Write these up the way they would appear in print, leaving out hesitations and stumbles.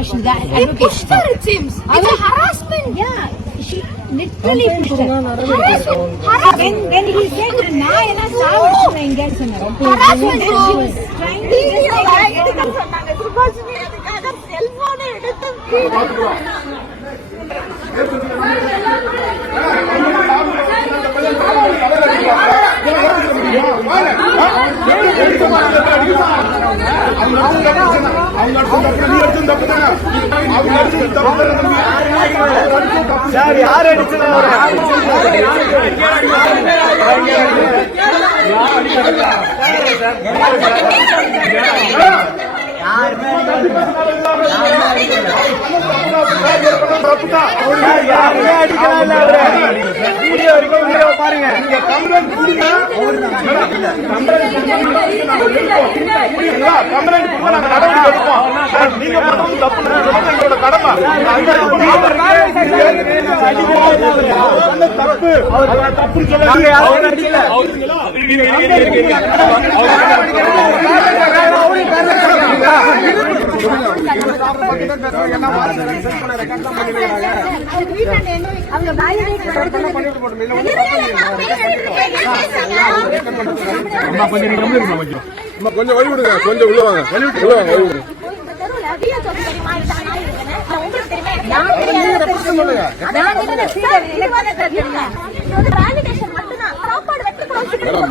question. The advocate pushed her, it seems. It's a harassment. Yeah, she literally pushed her. Harassment. When he said, "Na ena saavachna inga sonna." Harassment. She was trying to just கொஞ்சம் வழி விடுங்க, கொஞ்சம் உள்ள வாங்க, வழி விடுங்க.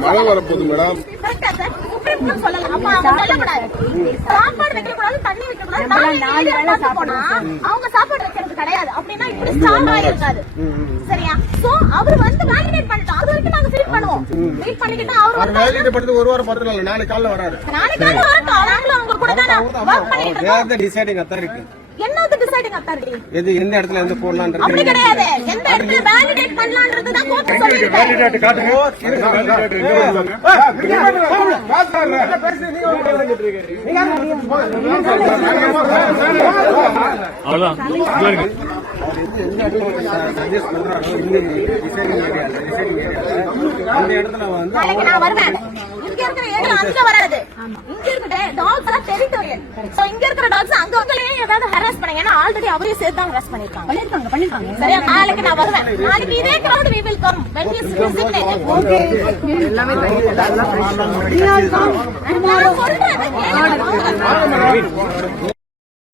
மழை வரப்போகுது மேடம். அவங்க சாப்பாடு வைக்கிறது கிடையாது அப்படின்னா இப்படி ஸ்ட்ராங்கா இருக்காது. சரியா? சோ அவர் வந்து வேலிடேட் பண்ணிட்டோம். அது வரைக்கும் நாங்க ஃபீல் பண்ணுவோம். ஃபீல் பண்ணிக்கிட்டு அவர் வந்து வேலிடேட் பண்ணது ஒரு வாரம் பத்தல, நாளைக்கு காலைல வராரு. நாளைக்கு காலைல வரட்டும். நாங்களும் அவங்க கூட தான் வர்க் பண்ணிட்டு இருக்கோம். டிசைடிங் அத்தாரிட்டி என்னது டிசைடிங் அத்தாரிட்டி? எது எந்த இடத்துல இருந்து போடலாம்ன்றது அப்படி கிடையாது. எந்த இடத்துல வேலிடேட் பண்ணலாம்ன்றது தான் கோர்ட் சொல்லிருக்கு. வேலிடேட் காட்டுங்க. அந்த இடத்துல வந்து நாளைக்கு நான் வருவேன். இங்க இருக்கிற ஏரியா அங்க வராது. இங்க இருக்கிற டாக்ஸ் எல்லாம் டெரிட்டோரியல். சோ இங்க இருக்கிற டாக்ஸ் அங்கங்களே ஏதாவது ஹராஸ் பண்ணீங்க. ஏன்னா ஆல்ரெடி அவரே சேர்த்து தான் ஹராஸ் பண்ணிருக்காங்க. சரியா? நாளைக்கு நான் வருவேன். நாளைக்கு இதே crowd we will come when he is designated. Okay. எல்லாமே நான் சொல்றேன்.